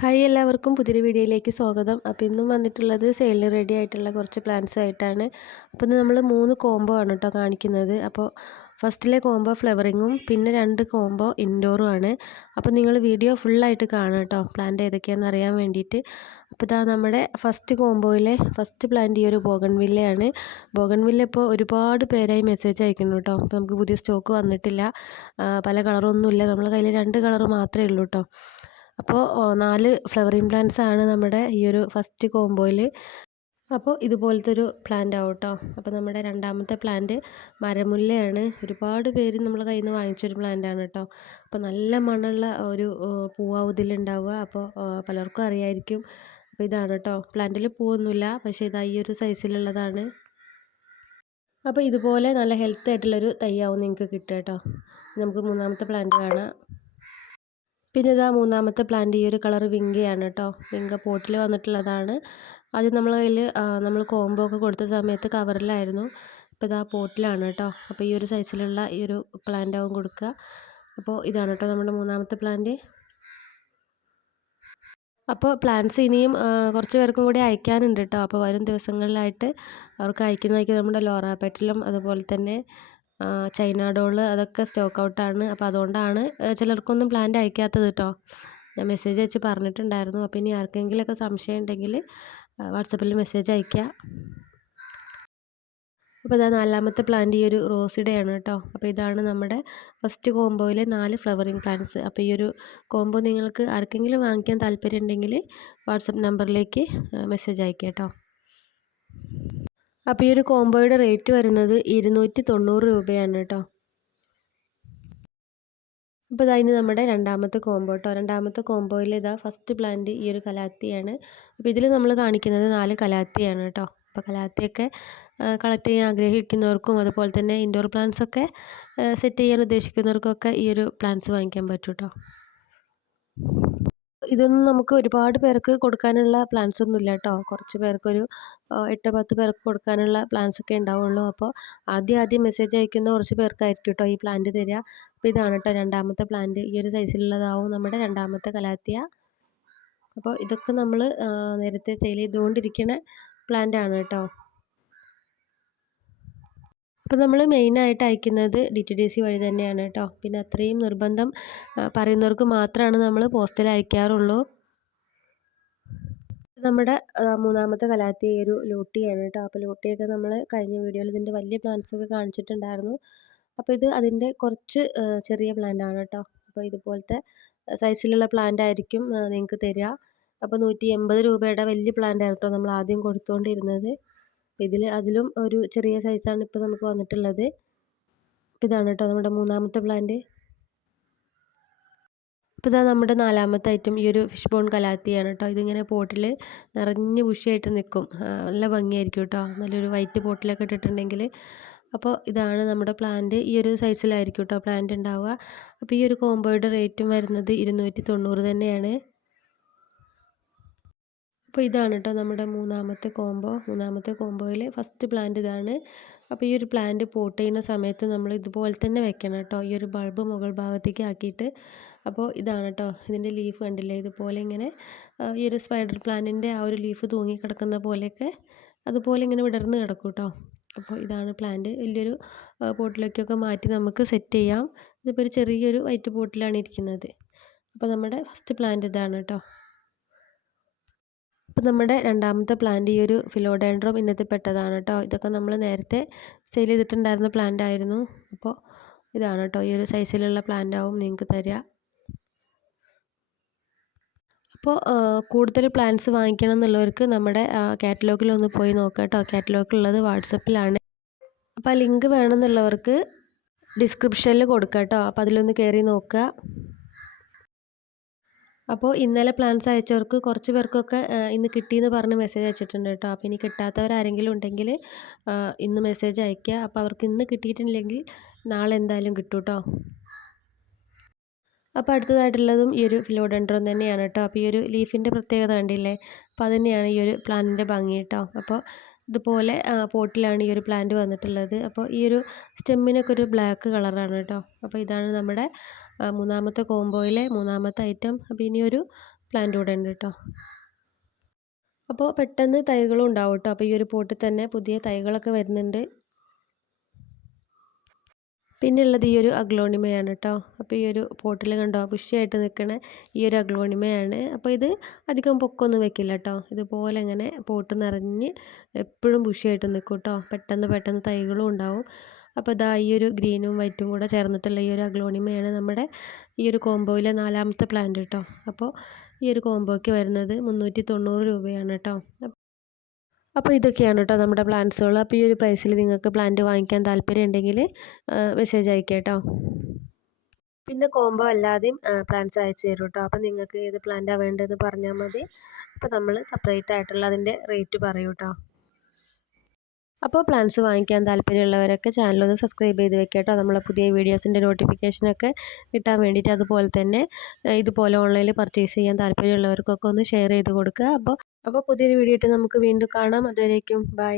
Hi എല്ലാവർക്കും പുതിയൊരു വീഡിയോയിലേക്ക് സ്വാഗതം. അപ്പോൾ ഇന്നും വന്നിട്ടുള്ളത് സെയിലിന് റെഡി ആയിട്ടുള്ള കുറച്ച് പ്ലാന്റ്സ് ആയിട്ടാണ്. അപ്പോൾ നമ്മൾ മൂന്ന് കോംബോ ആണ് കേട്ടോ കാണിക്കുന്നത്. അപ്പോൾ ഫസ്റ്റിലെ കോംബോ ഫ്ലവറിങ്ങും പിന്നെ രണ്ട് കോംബോ ഇൻഡോറും ആണ്. അപ്പോൾ നിങ്ങൾ വീഡിയോ ഫുള്ളായിട്ട് കാണുക കേട്ടോ പ്ലാന്റ് ഏതൊക്കെയാണെന്ന് അറിയാൻ വേണ്ടിയിട്ട്. അപ്പോൾ ഇതാ നമ്മുടെ ഫസ്റ്റ് കോംബോയിലെ ഫസ്റ്റ് പ്ലാന്റ് ഈ ഒരു ബോഗൺവില്ലയാണ് ബോഗൺവില്ല ഇപ്പോൾ ഒരുപാട് പേരായി മെസ്സേജ് അയക്കുന്നു കേട്ടോ അപ്പോൾ നമുക്ക് പുതിയ സ്റ്റോക്ക് വന്നിട്ടില്ല. പല കളറൊന്നുമില്ല നമ്മളെ കയ്യിൽ രണ്ട് കളർ മാത്രമേ ഉള്ളൂ കേട്ടോ അപ്പോൾ നാല് ഫ്ലവറിങ് പ്ലാന്റ്സ് ആണ് നമ്മുടെ ഈ ഒരു ഫസ്റ്റ് കോംബോയിൽ അപ്പോൾ ഇതുപോലത്തെ ഒരു പ്ലാന്റ് ആവും കേട്ടോ അപ്പോൾ നമ്മുടെ രണ്ടാമത്തെ പ്ലാന്റ് മരമുല്ലയാണ്. ഒരുപാട് പേര് നമ്മൾ കയ്യിൽ നിന്ന് വാങ്ങിച്ചൊരു പ്ലാന്റ് ആണ് കേട്ടോ അപ്പോൾ നല്ല മണമുള്ള ഒരു പൂവാവും ഇതിലുണ്ടാവുക അപ്പോൾ പലർക്കും അറിയായിരിക്കും. അപ്പോൾ ഇതാണ് കേട്ടോ പ്ലാന്റിൽ പൂവൊന്നുമില്ല പക്ഷേ ഇതാ ഈ ഒരു സൈസിലുള്ളതാണ്. അപ്പോൾ ഇതുപോലെ നല്ല ഹെൽത്തി ആയിട്ടുള്ളൊരു തൈയാവും നിങ്ങൾക്ക് കിട്ടുക കേട്ടോ നമുക്ക് മൂന്നാമത്തെ പ്ലാന്റ് കാണാം. പിന്നെ ഇതാ മൂന്നാമത്തെ പ്ലാന്റ് ഈ ഒരു കളർ വിങ്കയാണ് കേട്ടോ വിങ്ക പോട്ടിൽ വന്നിട്ടുള്ളതാണ്. ആദ്യം നമ്മൾ കയ്യിൽ നമ്മൾ കോംബോ ഒക്കെ കൊടുത്ത സമയത്ത് കവറിലായിരുന്നു ഇപ്പോൾ ഇതാ പോട്ടിലാണ് കേട്ടോ അപ്പോൾ ഈ ഒരു സൈസിലുള്ള ഈ ഒരു പ്ലാന്റ് ആവും കൊടുക്കുക അപ്പോൾ ഇതാണ് കേട്ടോ നമ്മുടെ മൂന്നാമത്തെ പ്ലാന്റ് അപ്പോൾ പ്ലാന്റ്സ് ഇനിയും കുറച്ച് പേർക്കും കൂടി അയക്കാനുണ്ട് കേട്ടോ അപ്പോൾ വരും ദിവസങ്ങളിലായിട്ട് അവർക്ക് അയക്കുന്നതായിരിക്കും നമ്മുടെ ലോറ പെറ്റലും അതുപോലെ തന്നെ. ചൈന ഡോൾ അതൊക്കെ സ്റ്റോക്ക് ഔട്ടാണ്. അപ്പോൾ അതുകൊണ്ടാണ് ചിലർക്കൊന്നും പ്ലാന്റ് അയക്കാത്തത് കേട്ടോ ഞാൻ മെസ്സേജ് അയച്ച് പറഞ്ഞിട്ടുണ്ടായിരുന്നു. അപ്പോൾ ഇനി ആർക്കെങ്കിലുമൊക്കെ സംശയം ഉണ്ടെങ്കിൽ വാട്സപ്പിൽ മെസ്സേജ് അയക്കുക അപ്പോൾ ഇതാ നാലാമത്തെ പ്ലാന്റ് ഈ ഒരു റോസിഡയാണ് കേട്ടോ അപ്പോൾ ഇതാണ് നമ്മുടെ ഫസ്റ്റ് കോംബോയിലെ നാല് ഫ്ലവറിങ് പ്ലാന്റ്സ്. അപ്പോൾ ഈ ഒരു കോംബോ നിങ്ങൾക്ക് ആർക്കെങ്കിലും വാങ്ങിക്കാൻ താല്പര്യം ഉണ്ടെങ്കിൽ വാട്സപ്പ് നമ്പറിലേക്ക് മെസ്സേജ് അയക്കാം കേട്ടോ അപ്പോൾ ഈ ഒരു കോംബോയുടെ റേറ്റ് വരുന്നത് ഇരുന്നൂറ്റി തൊണ്ണൂറ് രൂപയാണ് കേട്ടോ. അപ്പോൾ അതിന് നമ്മുടെ രണ്ടാമത്തെ കോംബോ കേട്ടോ. രണ്ടാമത്തെ കോംബോയിൽ ഇതാ ഫസ്റ്റ് പ്ലാന്റ് ഈ ഒരു കലാത്തിയാണ്. അപ്പോൾ ഇതിൽ നമ്മൾ കാണിക്കുന്നത് നാല് കലാത്തിയാണ് കേട്ടോ. അപ്പോൾ കലാത്തിയൊക്കെ കളക്ട് ചെയ്യാൻ ആഗ്രഹിക്കുന്നവർക്കും അതുപോലെ തന്നെ ഇൻഡോർ പ്ലാന്റ്സ് ഒക്കെ സെറ്റ് ചെയ്യാൻ ഉദ്ദേശിക്കുന്നവർക്കൊക്കെ ഈ ഒരു പ്ലാന്റ്സ് വാങ്ങിക്കാൻ പറ്റും കേട്ടോ. ഇതൊന്നും നമുക്ക് ഒരുപാട് പേർക്ക് കൊടുക്കാനുള്ള പ്ലാൻസ് ഒന്നും ഇല്ല കേട്ടോ കുറച്ച് പേർക്കൊരു എട്ട് പത്ത് പേർക്ക് കൊടുക്കാനുള്ള പ്ലാൻസ് ഒക്കെ ഉണ്ടാവുള്ളൂ. അപ്പോൾ ആദ്യം ആദ്യം മെസ്സേജ് അയക്കുന്ന കുറച്ച് പേർക്കായിരിക്കും കേട്ടോ ഈ പ്ലാന്റ് തരിക. അപ്പോൾ ഇതാണ് കേട്ടോ രണ്ടാമത്തെ പ്ലാന്റ് ഈ ഒരു സൈസിലുള്ളതാവും നമ്മുടെ രണ്ടാമത്തെ കലാത്തിയ. അപ്പോൾ ഇതൊക്കെ നമ്മൾ നേരത്തെ സെയിൽ ചെയ്തുകൊണ്ടിരിക്കുന്ന പ്ലാന്റ് ആണ് കേട്ടോ അപ്പോൾ നമ്മൾ മെയിനായിട്ട് അയക്കുന്നത് ഡി ടി ഡി സി വഴി തന്നെയാണ് കേട്ടോ. പിന്നെ അത്രയും നിർബന്ധം പറയുന്നവർക്ക് മാത്രമാണ് നമ്മൾ പോസ്റ്റൽ അയക്കാറുള്ളൂ. നമ്മുടെ മൂന്നാമത്തെ കലാത്തി ഒരു ലൂട്ടിയാണ് കേട്ടോ. അപ്പോൾ ലൂട്ടിയൊക്കെ നമ്മൾ കഴിഞ്ഞ വീഡിയോയിൽ ഇതിന്റെ വലിയ പ്ലാന്റ്സൊക്കെ കാണിച്ചിട്ടുണ്ടായിരുന്നു. അപ്പോൾ ഇത് അതിന്റെ കുറച്ച് ചെറിയ പ്ലാന്റ് ആണ് കേട്ടോ. അപ്പോൾ ഇതുപോലത്തെ സൈസിലുള്ള പ്ലാന്റ് ആയിരിക്കും നിങ്ങൾക്ക് തരിക. അപ്പോൾ നൂറ്റി എൺപത് രൂപയുടെ വലിയ പ്ലാന്റ് കേട്ടോ നമ്മൾ ആദ്യം കൊടുത്തുകൊണ്ടിരുന്നത്. ഇതിൽ അതിലും ഒരു ചെറിയ സൈസാണ് ഇപ്പോൾ നമുക്ക് വന്നിട്ടുള്ളത്. അപ്പോൾ ഇതാണ് കേട്ടോ നമ്മുടെ മൂന്നാമത്തെ പ്ലാന്റ് അപ്പോൾ ഇതാ നമ്മുടെ നാലാമത്തെ ഐറ്റം ഈ ഒരു ഫിഷ് ബോൺ കലാത്തിയാണ് കേട്ടോ. ഇതിങ്ങനെ പോട്ടിൽ നിറഞ്ഞ് ബുഷിയായിട്ട് നിൽക്കും. നല്ല ഭംഗിയായിരിക്കും കേട്ടോ. നല്ലൊരു വൈറ്റ് പോട്ടിലൊക്കെ ഇട്ടിട്ടുണ്ടെങ്കിൽ. അപ്പോൾ ഇതാണ് നമ്മുടെ പ്ലാന്റ് ഈ ഒരു സൈസിലായിരിക്കും കേട്ടോ പ്ലാന്റ് ഉണ്ടാവുക. അപ്പോൾ ഈ ഒരു കോമ്പോയുടെ റേറ്റും വരുന്നത് ഇരുന്നൂറ്റി തൊണ്ണൂറ് തന്നെയാണ്. അപ്പോൾ ഇതാണ് കേട്ടോ നമ്മുടെ മൂന്നാമത്തെ കോംബോ മൂന്നാമത്തെ കോംബോയിൽ ഫസ്റ്റ് പ്ലാന്റ് ഇതാണ്. അപ്പോൾ ഈ ഒരു പ്ലാന്റ് പോട്ട് ചെയ്യുന്ന സമയത്ത് നമ്മൾ ഇതുപോലെ തന്നെ വെക്കണം കേട്ടോ. ഈ ഒരു ബൾബ് മുകൾ ഭാഗത്തേക്ക് ആക്കിയിട്ട്. അപ്പോൾ ഇതാണ് കേട്ടോ ഇതിന്റെ ലീഫ് കണ്ടില്ലേ? ഇതുപോലെ ഇങ്ങനെ ഈ ഒരു സ്പൈഡർ പ്ലാന്റിന്റെ ആ ഒരു ലീഫ് തൂങ്ങി കിടക്കുന്ന പോലെയൊക്കെ അതുപോലെ ഇങ്ങനെ വിടർന്ന് കിടക്കും കേട്ടോ. അപ്പോൾ ഇതാണ് പ്ലാന്റ് വലിയൊരു പോട്ടിലേക്കൊക്കെ മാറ്റി നമുക്ക് സെറ്റ് ചെയ്യാം. ഇതിപ്പോൾ ഒരു ചെറിയൊരു വൈറ്റ് പോട്ടിലാണ് ഇരിക്കുന്നത്. അപ്പോൾ നമ്മുടെ ഫസ്റ്റ് പ്ലാന്റ് ഇതാണ് കേട്ടോ. അപ്പോൾ നമ്മുടെ രണ്ടാമത്തെ പ്ലാന്റ് ഈ ഒരു ഫിലോഡെൻഡ്രോം ഇന്നത്തെ പെട്ടതാണ് കേട്ടോ. ഇതൊക്കെ നമ്മൾ നേരത്തെ സെയിൽ ചെയ്തിട്ടുണ്ടായിരുന്ന പ്ലാന്റ് ആയിരുന്നു. അപ്പോൾ ഇതാണ് കേട്ടോ. ഈ ഒരു സൈസിലുള്ള പ്ലാന്റ് ആവും നിങ്ങൾക്ക് തരിക. അപ്പോൾ കൂടുതൽ പ്ലാൻസ് വാങ്ങിക്കണം എന്നുള്ളവർക്ക് നമ്മുടെ കാറ്റലോഗിൽ ഒന്ന് പോയി നോക്കാം കേട്ടോ. കാറ്റലോഗിലുള്ളത് വാട്സപ്പിലാണ്. അപ്പോൾ ആ ലിങ്ക് വേണമെന്നുള്ളവർക്ക് ഡിസ്ക്രിപ്ഷനിൽ കൊടുക്കാം കേട്ടോ. അപ്പോൾ അതിലൊന്ന് കയറി നോക്കുക. അപ്പോൾ ഇന്നലെ പ്ലാൻസ് അയച്ചവർക്ക് കുറച്ച് പേർക്കൊക്കെ ഇന്ന് കിട്ടിയെന്ന് പറഞ്ഞ് മെസ്സേജ് അയച്ചിട്ടുണ്ട് കേട്ടോ. അപ്പോൾ ഇനി കിട്ടാത്തവരാരെങ്കിലും ഉണ്ടെങ്കിൽ ഇന്ന് മെസ്സേജ് അയയ്ക്കുക അപ്പോൾ അവർക്ക് ഇന്ന് കിട്ടിയിട്ടില്ലെങ്കിൽ നാളെ എന്തായാലും കിട്ടും കേട്ടോ അപ്പോൾ അടുത്തതായിട്ടുള്ളതും ഈ ഒരു ഫിലോഡെൻഡ്രോൺ തന്നെയാണ് കേട്ടോ അപ്പോൾ ഈ ഒരു ലീഫിന്റെ പ്രത്യേകത കണ്ടില്ലേ? അപ്പോൾ അത് തന്നെയാണ് ഈ ഒരു പ്ലാന്റിന്റെ ഭംഗി കേട്ടോ അപ്പോൾ ഇതുപോലെ പോട്ടിലാണ് ഈ ഒരു പ്ലാന്റ് വന്നിട്ടുള്ളത്. അപ്പോൾ ഈ ഒരു സ്റ്റെമ്മിനൊക്കെ ഒരു ബ്ലാക്ക് കളറാണ് കേട്ടോ അപ്പോൾ ഇതാണ് നമ്മുടെ മൂന്നാമത്തെ കോംബോയിലെ മൂന്നാമത്തെ ഐറ്റം അപ്പോൾ ഇനിയൊരു പ്ലാന്റ് കൂടെ ഉണ്ട് കേട്ടോ അപ്പോൾ പെട്ടെന്ന് തൈകളും ഉണ്ടാവും കേട്ടോ അപ്പോൾ ഈ ഒരു പോട്ടിൽ തന്നെ പുതിയ തൈകളൊക്കെ വരുന്നുണ്ട്. പിന്നെ ഉള്ളത് ഈ ഒരു അഗ്ലോണിമയാണ് കേട്ടോ അപ്പോൾ ഈ ഒരു പോട്ടിൽ കണ്ടോ പുഷ്യായിട്ട് നിൽക്കണ ഈ ഒരു അഗ്ലോണിമയാണ്. അപ്പോൾ ഇത് അധികം പൊക്കൊന്നും വെക്കില്ല കേട്ടോ ഇതുപോലെ ഇങ്ങനെ പോട്ട് നിറഞ്ഞ് എപ്പോഴും പുഷ്യായിട്ട് നിൽക്കും കേട്ടോ പെട്ടെന്ന് പെട്ടെന്ന് തൈകളും ഉണ്ടാവും. അപ്പോൾ ഇതാ ഈ ഒരു ഗ്രീനും വൈറ്റും കൂടെ ചേർന്നിട്ടുള്ള ഈ ഒരു അഗ്ലോണിമയാണ് നമ്മുടെ ഈ ഒരു കോംബോയിലെ നാലാമത്തെ പ്ലാന്റ് കേട്ടോ. അപ്പോൾ ഈ ഒരു കോംബോയ്ക്ക് വരുന്നത് മുന്നൂറ്റി തൊണ്ണൂറ് രൂപയാണ് കേട്ടോ. അപ്പോൾ ഇതൊക്കെയാണ് കേട്ടോ നമ്മുടെ പ്ലാന്റ്സുകൾ. അപ്പോൾ ഈ ഒരു പ്രൈസിൽ നിങ്ങൾക്ക് പ്ലാന്റ് വാങ്ങിക്കാൻ താല്പര്യം ഉണ്ടെങ്കിൽ മെസ്സേജ് അയക്കാം കേട്ടോ. പിന്നെ കോംബോ അല്ലാതെയും പ്ലാന്റ്സ് അയച്ചു തരും കേട്ടോ. അപ്പോൾ നിങ്ങൾക്ക് ഏത് പ്ലാന്റാണ് വേണ്ടതെന്ന് പറഞ്ഞാൽ മതി. അപ്പോൾ നമ്മൾ സെപ്പറേറ്റ് ആയിട്ടുള്ള അതിന്റെ റേറ്റ് പറയും കേട്ടോ. അപ്പോൾ പ്ലാൻസ് വാങ്ങിക്കാൻ താല്പര്യമുള്ളവരൊക്കെ ചാനലൊന്ന് സബ്സ്ക്രൈബ് ചെയ്ത് വെക്കുക കേട്ടോ നമ്മളെ പുതിയ വീഡിയോസിന്റെ നോട്ടിഫിക്കേഷനൊക്കെ കിട്ടാൻ വേണ്ടിയിട്ട് അതുപോലെ തന്നെ ഇതുപോലെ ഓൺലൈനിൽ പർച്ചേസ് ചെയ്യാൻ താല്പര്യമുള്ളവർക്കൊക്കെ ഒന്ന് ഷെയർ ചെയ്ത് കൊടുക്കുക. അപ്പോൾ അപ്പോൾ പുതിയൊരു വീഡിയോ നമുക്ക് വീണ്ടും കാണാം. അതുവരേക്കും ബൈ.